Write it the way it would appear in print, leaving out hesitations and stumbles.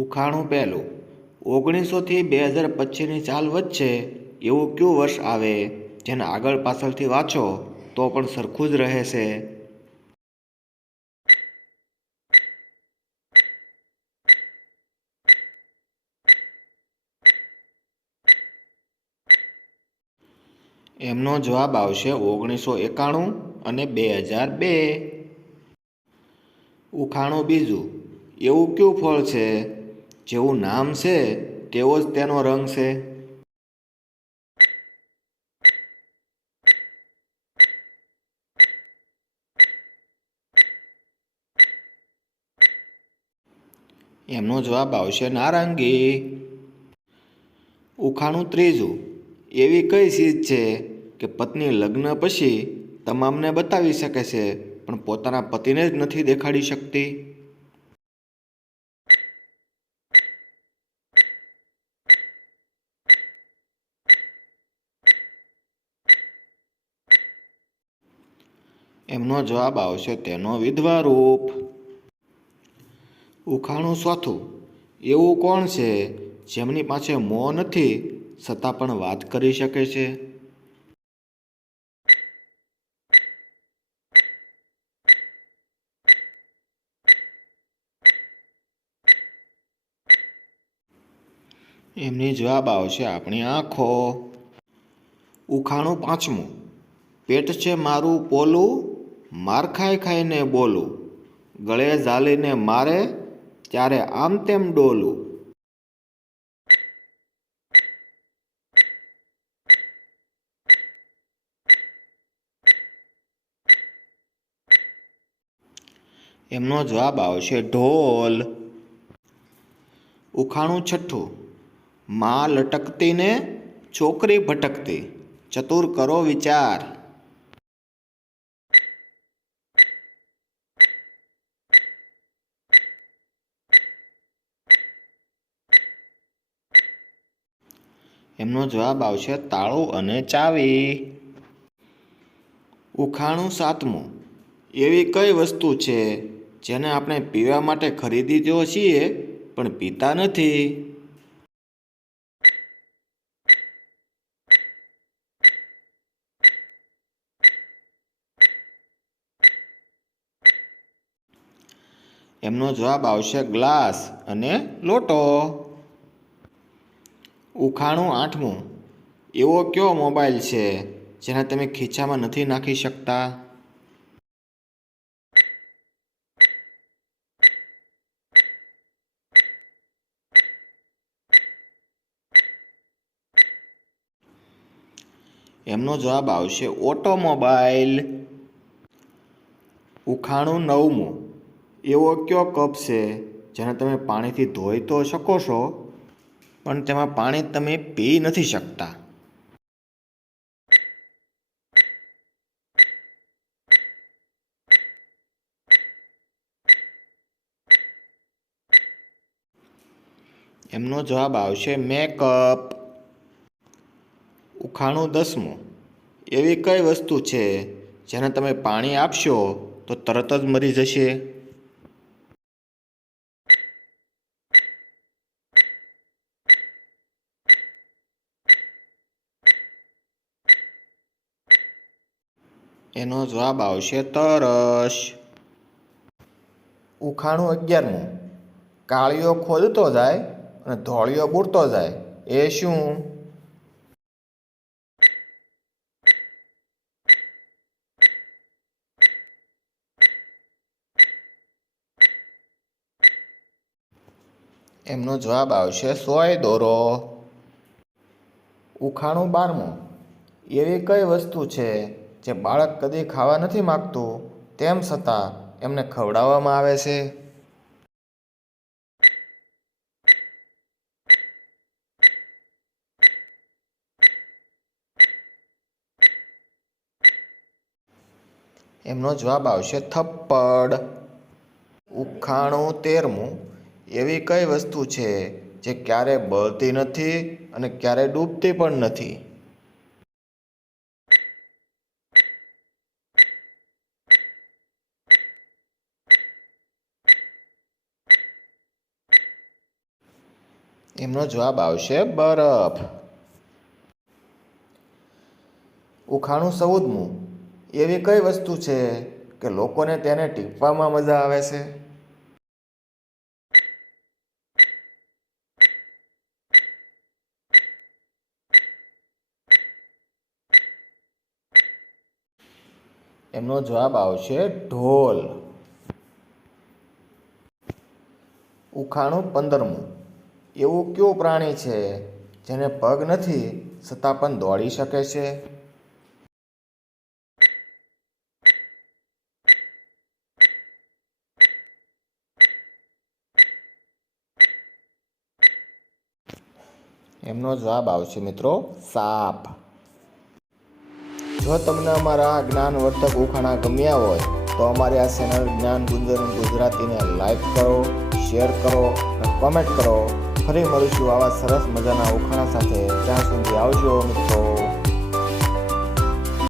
ઉખાણું પહેલું 1900થી 2025ની ચાલ વચ્ચે એવું કયું વર્ષ આવે જેને આગળ પાછળથી વાંચો તો પણ સરખું જ રહે છે? એમનો જવાબ આવશે 1991 અને 2002. ઉખાણું બીજું એવું કયું ફળ છે જેવું નામ છે તેવો જ તેનો રંગ છે? એમનો જવાબ આવશે નારંગી. ઉખાણું ત્રીજું એવી કઈ ચીજ છે કે પત્ની લગ્ન પછી તમામને બતાવી શકે છે પણ પોતાના પતિને જ નથી દેખાડી શકતી? એમનો જવાબ આવશે તેનો વિધવા રૂપ. ઉખાણું ચોથું એવું કોણ છે જેમની પાસે મોં નથી છતાં પણ વાત કરી શકે છે? એમની જવાબ આવશે આપણી આંખો. ઉખાણું પાંચમું પેટ છે મારું પોલું, માર ખાઈ ખાઈને બોલું, ગળે ઝાલીને મારે ત્યારે આમ તેમ ડોલું. એમનો જવાબ આવશે ઢોલ. ઉખાણું છઠ્ઠું માં લટકતી ને છોકરી ભટકતી, ચતુર કરો વિચાર. એમનો જવાબ આવશે તાળું અને ચાવી. ઉખાણું સાતમું એવી કઈ વસ્તુ છે જેને આપણે પીવા માટે ખરીદી તો છીએ પણ પીતા નથી? એમનો જવાબ આવશે ગ્લાસ અને લોટો. ઉખાણું આઠમું એવો કયો મોબાઈલ છે જેને તમે ખીચામાં નથી નાખી શકતા? એમનો જવાબ આવશે ઓટોમોબાઈલ. ઉખાણું નવમું એવો કયો કપ છે જેને તમે પાણીથી ધોઈ તો શકો છો પણ તેમાં પાણી તમે પી નથી શકતા? એમનો જવાબ આવશે મેકઅપ. ઉખાણું દસમું એવી કઈ વસ્તુ છે જેને તમે પાણી આપશો તો તરત જ મરી જશે? એનો જવાબ આવશે તરસ. ઉખાણું 11મું કાળિયો ખોદતો જાય અને ધોળિયો બુરતો જાય એ શું? એમનો જવાબ આવશે સોય દોરો. ઉખાણું 12મું એવી કઈ વસ્તુ છે જે બાળક કદી ખાવા નથી માગતું તેમ છતાં એમને ખવડાવવામાં આવે છે? એમનો જવાબ આવશે થપ્પડ. ઉખાણું 13મું એવી કઈ વસ્તુ છે જે ક્યારેય બળતી નથી અને ક્યારેય ડૂબતી પણ નથી? એમનો જવાબ આવશે બરફ. ઉખાણું 14મું. એવી કઈ વસ્તુ છે કે લોકોને તેને ટીપવામાં મજા આવે છે? એમનો જવાબ આવશે ઢોલ. ઉખાણું 15મું. એવું કયું પ્રાણી છે જેને પગ નથી છતાં પણ દોડી શકે છે? એમનો જવાબ આવશે મિત્રો સાપ. જો તમને અમારા જ્ઞાનવર્ધક ઉખાણા ગમ્યા હોય તો અમારી આ ચેનલ જ્ઞાન ગુંજન ગુજરાતીને લાઈક કરો, શેર કરો અને કોમેન્ટ કરો. ફરી મળીશું આવા સરસ મજાના ઉખાણા સાથે. ત્યાં સુધી આવજો મિત્રો.